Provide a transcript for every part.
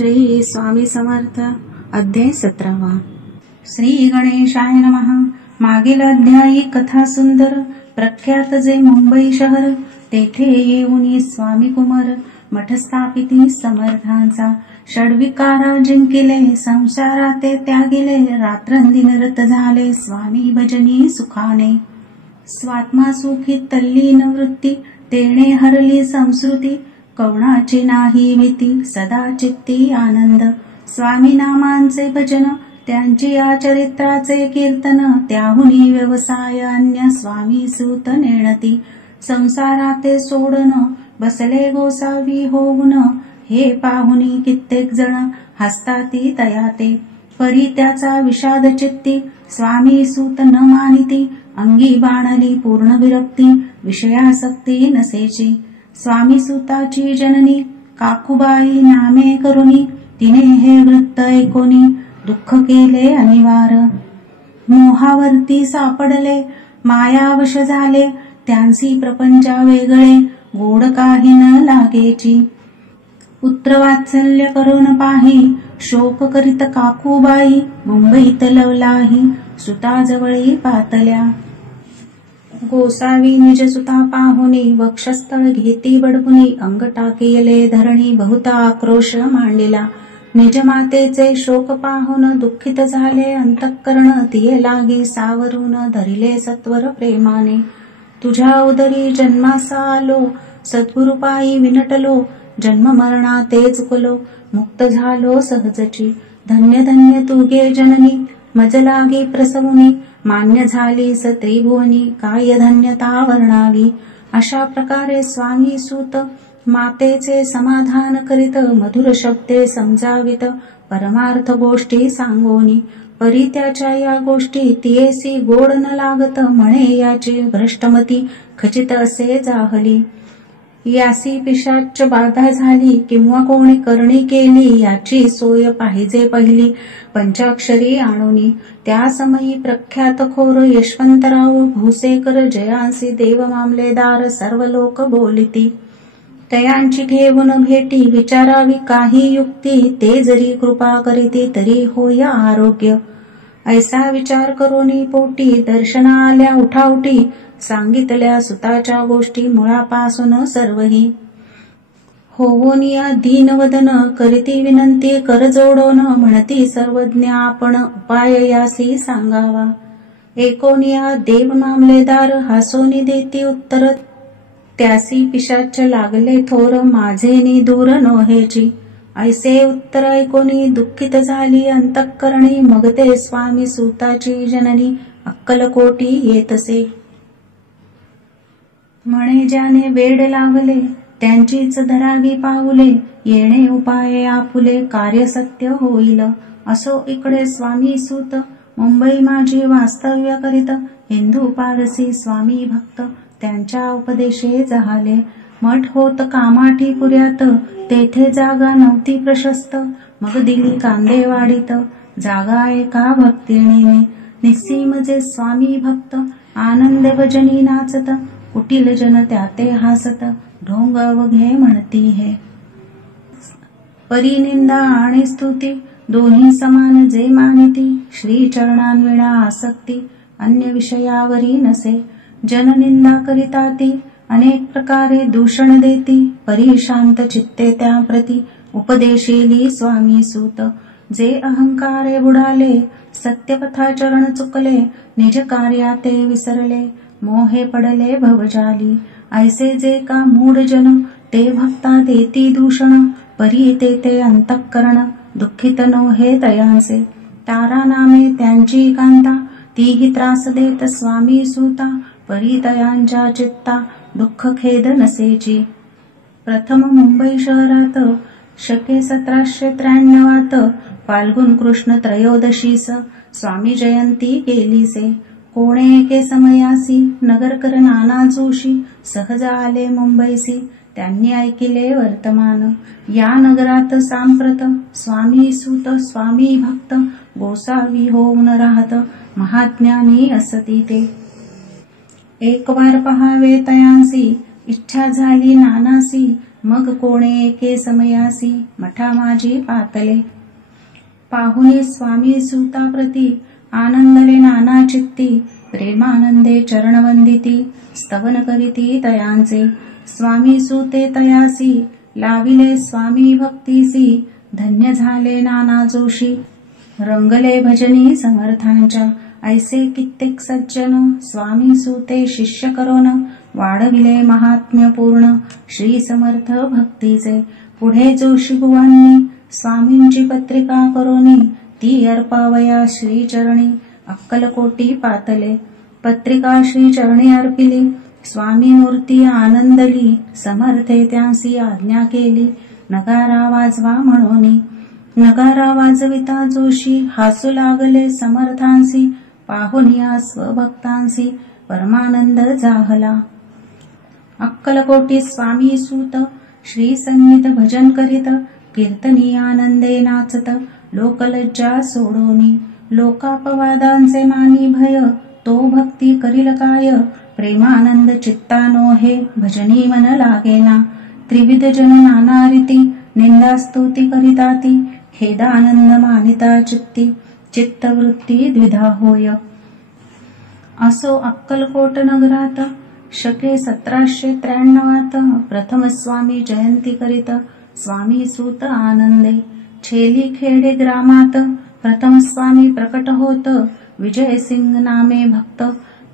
श्री स्वामी समर्थ अध्याय 17. श्री गणेशाय नमः. मागील अध्यायी कथा सुंदर. प्रख्यात जे मुंबई शहर, तेथे येऊन स्वामी कुमार मठ स्थापिती समर्थांचा. षड्विकारा जिंकिले, संसाराते त्यागिले, रात्रंदिनरत झाले स्वामी भजनी सुखाने. स्वात्मा सुखी तल्लीन वृत्ती, तेणे हरली संस्कृती. कवणाची नाही भीती, सदा चित्ती आनंद. स्वामी नामांचे भजन, त्यांची या चरित्राचे कीर्तन. त्याहुनी व्यवसाय अन्य स्वामी सूत नेणती. संसाराते सोडन, बसले गोसावी होऊन. हे पाहुनी कित्येक जण हसताती तयाते. परी त्याचा विषाद चित्ती, स्वामी सूत न मानिती. अंगी बाणली पूर्ण विरक्ती, विषयासक्ती नसेची. स्वामी सुताची जननी काकुबाई नामे करुनी. तिने हे वृत्त ऐकोनी दुःख केले अनिवार. मोहावरती सापडले, मायावश झाले. त्यांसी प्रपंचा वेगळे, गोड काही न लागेची. पुत्रवात्सल्य करून पाही, शोक करीत काकुबाई. मुंबईत लवलाही, सुताजवळी पातल्या. गोसावी निज सुता पाहुनी, वक्षस्थळ घेती बडपुनी. अंग टाकियले धरणी, बहुत आक्रोश मांडिला. निज मातेचे शोक पाहून दुःखित झाले अंतःकरण. तिये लागी सावरून धरिले सत्वर प्रेमाने. तुझ्या उदरी जन्मासा आलो, सद्गुरुपायी विनटलो. जन्म मरणाते चुकलो, मुक्त झालो सहजची. धन्य धन्य तू गे जननी, मज लागी प्रसवुनी. मान्य झाली स त्रिभुवनी, काय धन्यता वर्णावी. अशा प्रकारे स्वामी सूत मातेचे समाधान करीत, मधुर शब्दे समजावित. परमार्थ गोष्टी सांगोनी. परी त्याच्या या गोष्टी तियेसी गोड न लागत. म्हणे याची भ्रष्टमती खचित असे जाहली. यासी पिशाच बाधा झाली, किंवा कोणी करणी केली. याची सोय पाहिजे पहिली, पंचाक्षरी आणोनी. त्या समयी प्रख्यात खोर यशवंतराव भुसेकर, जयांसी देव मामलेदार सर्व लोक बोलिती. तयांची घेऊन भेटी, विचारावी काही युक्ती. ते जरी कृपा करीती, तरी होय आरोग्य. ऐसा विचार करोनी पोटी, दर्शना आल्या उठाउटी. सांगितल्या सुताच्या गोष्टी, मुळापासून सर्वही. होवोनिया दीनवदन, करीती विनंती कर जोडोन. म्हणती सर्वज्ञ आपण, उपाय यासी सांगावा. एकोनिया देव मामलेदार, हासोनी देती उत्तर. त्यासी पिशाच लागले थोर, माझेनी दूर नोहेची. ऐसे उत्तर ऐकोनी दुःखित झाली अंतःकरणी. मग ते स्वामी सूताची जननी अक्कलकोटी येतसे. म्हणे ज्याने वेड लावले, त्यांचीच धरावी पाऊले. येणे उपाय आपुले, कार्य सत्य होईल. असो इकडे स्वामी सूत मुंबई माझी वास्तव्य करीत. हिंदू पारसी स्वामी भक्त, त्यांच्या उपदेशे जहाले. मठ होत कामाठी पुऱ्यात, तेथे जागा नव्हती प्रशस्त. मग दिली कांदेवाडीत, जागा एका भक्तिणीने. निस्सीम जे स्वामी भक्त, आनंद भजनी नाचत. कुटील जन त्याते हासत, ढोंग अवघे म्हणती हे. परिनिंदा आणि स्तुती, दोन्ही समान जे मानिती. श्री चरणांविना आसक्ती, अन्य विषयावरी नसे. जननिंदा करिता ती, अनेक प्रकारे दूषण देती. परी शांत चित्ते त्या प्रती, उपदेशिली स्वामी सूत. जे अहंकारे बुडाले, सत्यपथाचरण चुकले. निज कार्याते विसरले, मोहे पडले भवजाली. ऐसे जे का मूढ जन, ते भक्ता देती दूषण. परी ते अंतःकरण, दुःखित नोहे तयांचे. तारा नामे त्यांची कांता, तीही त्रास देत स्वामी सूता. परी तयांच्या चित्ता, दुःख खेद नसेची. प्रथम मुंबई शहरात शके 1793 फाल्गुन कृष्ण त्रयोदशीस स्वामी जयंती केलीसे. कोणे एके समयासी, नगरकर नाना जोशी सहज आले मुंबईसी. त्यांनी ऐकिले वर्तमान, या नगरात सांप्रत स्वामी सूत स्वामी भक्त गोसावी होऊन राहत. महाज्ञानी असती ते. एक वार पहावे तयांसी, इच्छा झाली नानासी. मग कोणे एके समयासी मठा माझी पातले. पाहुणे स्वामी सुताप्रती आनंदले नाना चित्ती. प्रेमानंदे चरणवंदिती स्तवन करीती तयांचे. स्वामी सुते तयासी लाविले स्वामी भक्तीसी. धन्य झाले नाना जोशी रंगले भजनी समर्थांच्या. ऐसे कित्येक सज्जन स्वामी सुते शिष्य करोन. वाढविले महात्म्य पूर्ण श्री समर्थ भक्तीचे. पुढे जोशी बुवांनी स्वामींची पत्रिका करोनी. ती अर्पावया श्रीचरणी अक्कलकोटी पातले. पत्रिका श्रीचरणी अर्पिली. स्वामी मूर्ती आनंदली. समर्थे त्यांसी आज्ञा केली. नगारा वाजवा म्हणोनी. नगारा वाजविता जोशी हासू लागले समर्थांसी. पाहुनिया स्वभक्तांसी परमानंद जाहला. अक्कलकोटी स्वामी सूत श्री सन्निध भजन करीत. कीर्तनी आनंदे नाचत लोकलज्जा सोडोनी. लोकापवादांचे मानी भय तो भक्ती करील काय. प्रेमानंद चित्तानो हे भजनी मन लागेना. त्रिविध जन नाना रीती निंदास्तुती करिताती. खेदानंद मानिता चित्ती चित्तवृत्ती द्विधा होय. असो अक्कलकोट नगरात शके 1793 प्रथम स्वामी जयंती करीत. स्वामी सूत आनंदे. छेली खेडे ग्रामात प्रथम स्वामी प्रकट होत. विजयसिंग नामे भक्त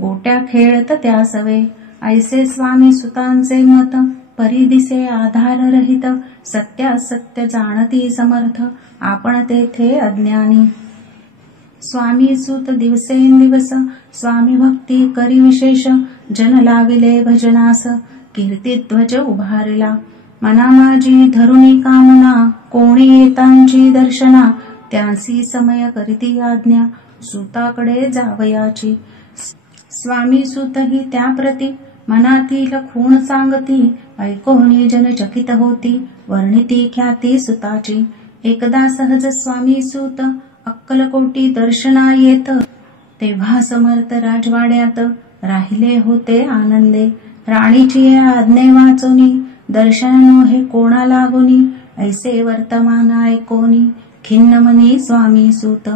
गोट्या खेळत त्या सवे. ऐसे स्वामी सुतांचे मत परी दिसे आधार रहित. सत्यासत्य जाणती समर्थ आपण तेथे अज्ञानी. स्वामी सूत दिवसेंदिवस स्वामी भक्ती करी विशेष. जन लाविले भजनास कीर्तिध्वज उभारिला. मना माझी धरुणी कामना कोणी येतांची दर्शना. त्यांसी समय करीती आज्ञा सुताकडे जावयाची. स्वामी सुतही त्याप्रती मनातील खूण सांगती. ऐकोनी जन चकित होती वर्णिती ख्याती सुताची. एकदा सहज स्वामी सूत अक्कलकोटी दर्शना येत. तेव्हा समर्थ राजवाड्यात राहिले होते आनंदे. राणीची आज्ञे वाचोनी दर्शन नोहे कोणा लागोनी. ऐसे वर्तमान ऐकोनी खिन्न मनी स्वामी सूत.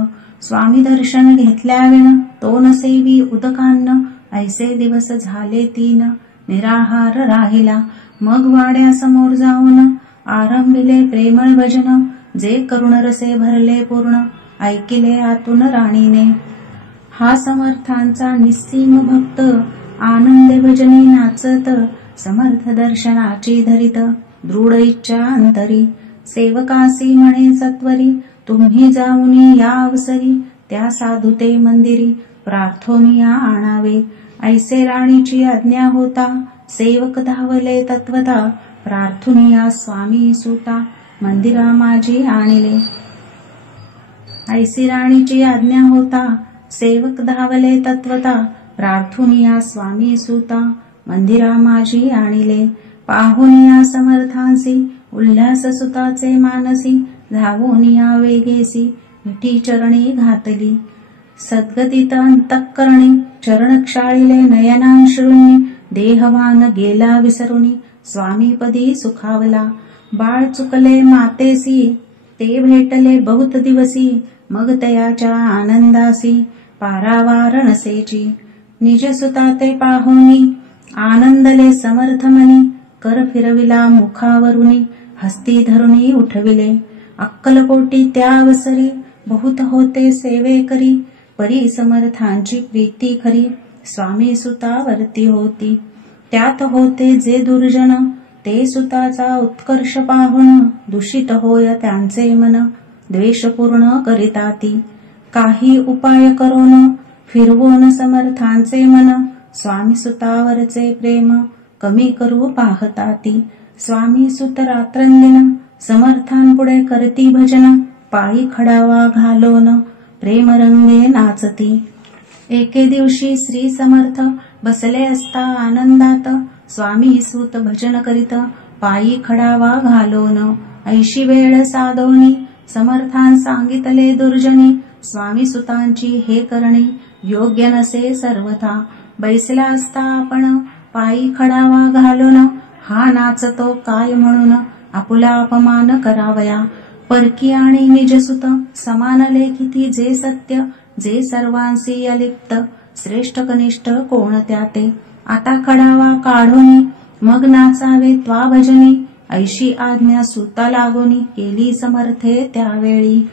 स्वामी दर्शन घेतल्याविण तो न सेवी उदकान्न. ऐसे दिवस झाले 3 निराहार राहिला. मग वाड्यासमोर जाऊन आरंभिले प्रेमळ भजन. जे करुण रसे भरले पूर्ण ऐकिले आतून राणीने. हा समर्थांचा निस्सीम भक्त आनंदे भजनी नाचत. समर्थ दर्शनाची धरित दृढ इच्छा अंतरी. सेवकासी म्हणे सत्वरी तुम्ही जाऊनी या अवसरी. त्या साधुते मंदिरी प्रार्थोनिया आणावे. ऐसे राणीची आज्ञा होता सेवक धावले तत्वता. प्रार्थुनिया स्वामी सुता मंदिरा माझी आणिले. ऐसी राणीची आज्ञा होता सेवक धावले तत्वता. प्रार्थुनिया स्वामी सुता मंदिरा माझी आणिले. पाहुनिया समर्थांसी उल्हास सुताचे मानसी. धावोनिया वेगेसी विठी चरणी घातली. सद्गतीत अंतःकरणी चरण क्षाळिले नयनांश्रूंनी. देहवान गेला विसरुनी स्वामीपदी सुखावला. बाळ चुकले मातेसी ते भेटले बहुत दिवसी. मग तयाच्या आनंदासी पारावार नसेची. निज सुता ते पाहुनी आनंदले समर्थमनी. कर फिरविला मुखावरुनी हस्ती धरुनी उठविले. अक्कलकोटी त्या अवसरी बहुत होते सेवे करी. परी समर्थांची प्रीती खरी स्वामी सुतावरती होती. त्यात होते जे दुर्जन ते सुताचा उत्कर्ष पाहुन. दूषित होय त्यांचे मन द्वेषपूर्ण करिताती. काही उपाय करून फिरवून समर्थांचे मन. स्वामी सुतावरचे प्रेम कमी करू पाहताती. स्वामी सुत रात्रंदिन समर्थांपुढे करती भजन. पायी खडावा घालोन प्रेमरंगे नाचती. एके दिवशी श्री समर्थ बसले असता आनंदात. स्वामी सूत भजन करीत पायी खडावा घालोन. ऐशी वेळ साधोनी समर्थान सांगितले दुर्जनी. स्वामी सुतांची हे करणी योग्य नसे सर्वथा. बैसला असता आपण पायी खडावा घालोन. हा नाचतो काय म्हणून आपुला अपमान करावया. परकी आणि निजसुत समान लेखिती जे सत्य, जे सर्वांसी अलिप्त. श्रेष्ठ कनिष्ठ कोण त्याते, आता खडावा काढोनी. मग नाचावे त्वा भजनी, ऐशी आज्ञा सुता लागोनी. केली समर्थे त्यावेळी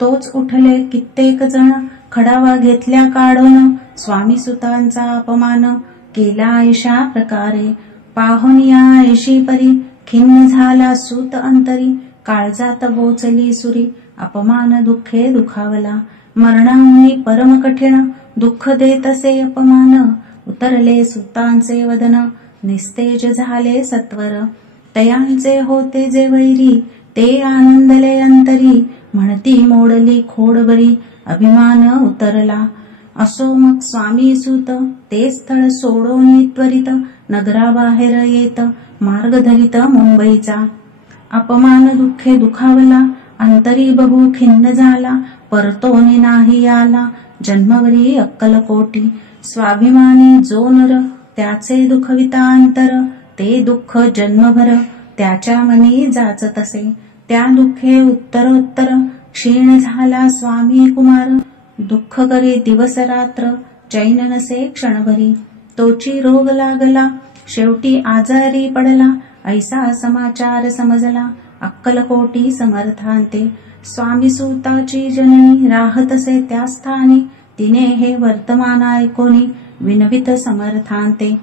तोच उठले कित्येक जण, खडावा घेतल्या काढून. स्वामी सुतांचा अपमान केला ऐशा प्रकारे. पाहून या ऐशी परी खिन्न झाला सूत अंतरी. काळजात बोचली सुरी, अपमान दुःखे दुखावला. मरणाहूनी परम कठीण, दुःख देत असे अपमान. उतरले सुतांचे वदन, निस्तेज झाले सत्वर. तयांचे होते जे वैरी, ते आनंदले अंतरी. म्हणती मोडली खोड बरी, अभिमान उतरला. असो मग स्वामी सूत, ते स्थळ सोडोनी त्वरित. नगराबाहेर येत, मार्ग धरित मुंबईचा. अपमान दुःखे दुखावला, अंतरी बहु खिन्न झाला. परतोनी नाही आला, जन्मवरी अक्कलकोटी. स्वाभिमानी जो नर, त्याचे दुखविता अंतर. ते दुःख जन्मभर, त्याच्या मनी जाचत असे. त्या दुःखे उत्तरोत्तर, क्षीण झाला स्वामी कुमार. दुःख करी दिवस रात्र, चैन नसे क्षणभरी. तोची रोग लागला, शेवटी आजारी पडला. ऐसा समाचार समजला, अक्कलकोटी समर्थांते. स्वामी सुताची जननी राहतसे त्या स्थानी. तिने हे वर्तमान ऐकोनी, विनवित समर्थांते.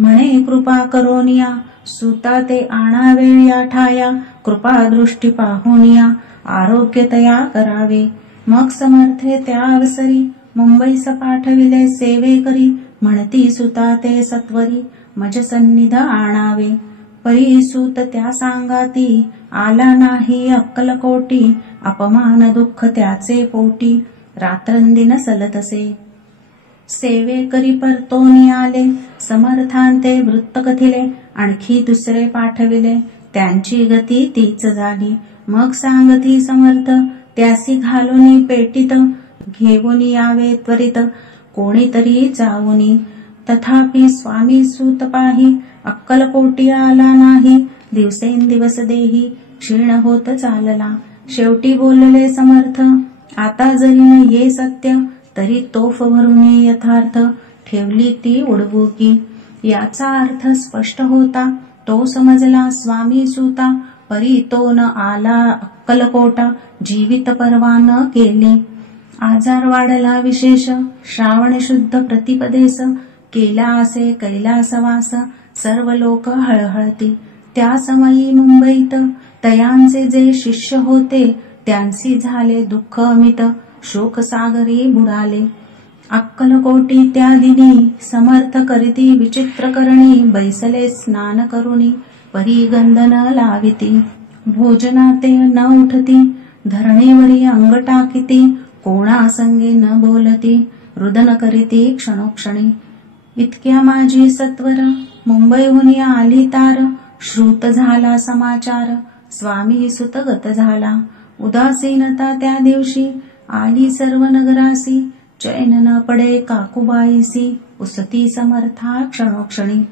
म्हणे कृपा करोनिया, सुता ते आणावेळ्या ठाया. कृपा दृष्टी पाहुनिया, आरोग्य तया करावे. मग समर्थे त्या अवसरी, मुंबईस पाठविले सेवे करी. म्हणती सुता ते सत्वरी, मज सन्निध आणावे. परी सूत त्या सांगाती, आला नाही अक्कलकोटी. अपमान दुःख त्याचे पोटी, रात्रंदिन सलतसे. सेवे करी परतोनी आले, समर्थांते वृत्त कथिले. आणखी दुसरे पाठविले, त्यांची गती तीच झाली. मग सांगती समर्थ, त्यासी घालूनी पेटीत. घेऊन यावे त्वरित, कोणीतरी जाऊनी. तथापि स्वामी सूत पाही, अक्कलकोटी आला नाही. दिवसेंदिवस देही क्षीण होत चालला. शेवटी बोलले समर्थ, आता जरी न ये सत्य, तरी तोफ भरुनी यथार्थ. ठेवली ती उडवुकी. याचा अर्थ स्पष्ट होता, तो समजला स्वामी सूता. परी तो न आला अक्कलकोटा, जीवित परवा न केली. आजार वाढला विशेष, श्रावण शुद्ध प्रतिपदेस. केला असे कैलासवास, सर्व लोक हळहळती. त्या समयी मुंबईत तयांचे जे शिष्य होते, त्यांसी झाले दुःख अमित. शोकसागरी बुडाले. अक्कलकोटी त्या दिनी, समर्थ करीती विचित्र करणी. बैसले स्नान करुणी, परी गंधन लाविती. भोजनाते न उठती, धरणीवरी अंग टाकिती. कोणा संगे न बोलती, रुदन करीती क्षणोक्षणी. इतक्या माझी सत्वर, मुंबईहून आली तार. श्रुत झाला समाचार, स्वामी सुतगत झाला. उदासीनता त्या दिवशी, आली सर्व नगरासी. चैन न पडे काकुबाईसी, उसती समर्था क्षणोक्षणी.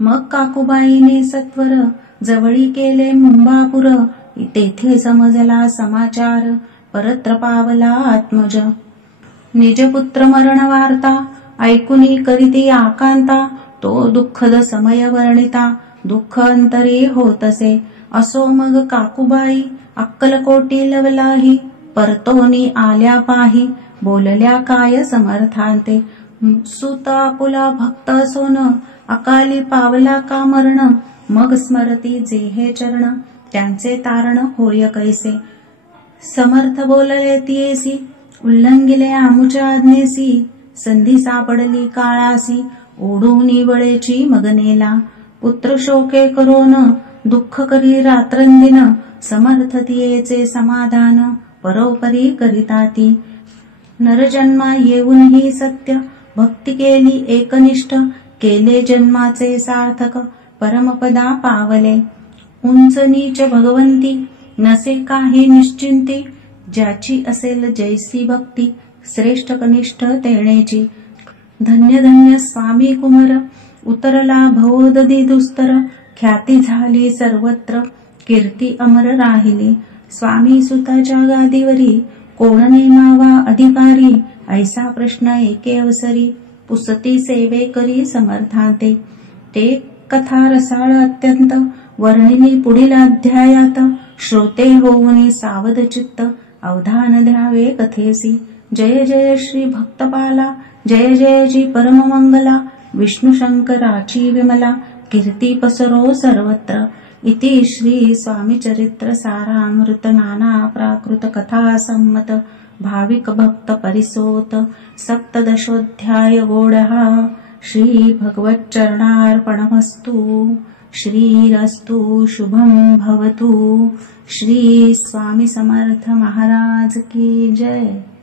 मग काकुबाईने सत्वर, जवळी केले मुंबापुर. तेथे समजला समाचार, परत्र पावला आत्मज. निजपुत्र मरण वार्ता, ऐकुनी करीती आकांता. तो दुःखद समय वर्णिता, दुःख अंतरी होतसे. असो मग काकुबाई, अक्कलकोटी लवलाही. परतोनी आल्या पाही, बोलल्या काय समर्थांते. सुत आपुला भक्त सोन, अकाली पावला का मरण. मग स्मरती जे हे चरण, त्यांचे तारण होय कैसे. समर्थ बोलले तियेसी, उल्लंघिले आमुच्या आज्ञेसी. संधी सापडली काळासी, ओढूनी बळेची मगनेला. पुत्र शोके करोन, दुःख करी रात्रंदिन. समर्थ तियेचे समाधान, परोपरी करिताती. नरजन्मा येऊनही सत्य, भक्ती केली एकनिष्ठ. केले जन्माचे सार्थक, परमपदा पावले. उंच नीच भगवंती, नसे काही निश्चिंती. ज्याची असेल जैसी भक्ती, श्रेष्ठ कनिष्ठ तेणेची. धन्य धन्य स्वामी कुमर, उतरला भवोदधी दुस्तर. ख्याती झाली सर्वत्र, कीर्ती अमर राहिली. स्वामी सुताच्या गादीवरी कोण नेमावा अधिकारी, ऐसा प्रश्न एके अवसरी पुसती सेवे करी समर्थांते. ते कथा रसाळ अत्यंत, वर्णिली पुढील अध्यायात. श्रोते होऊन सावध चित्त, अवधान द्यावे कथेसी. जय जय श्री भक्तपाला, जय जय जी परममंगला. विष्णू शंकराची विमला, कीर्ती पसरो सर्वत्र. इति श्री स्वामी चरित्र सारामृत नाना प्राकृत कथा संमत. भाविक भक्त परिसोत सप्तदशोऽध्याय गोडहा. श्री भगवत चरणार्पणमस्तु. श्रीरस्तु शुभं भवतु. श्री स्वामी समर्थ महाराज की जय.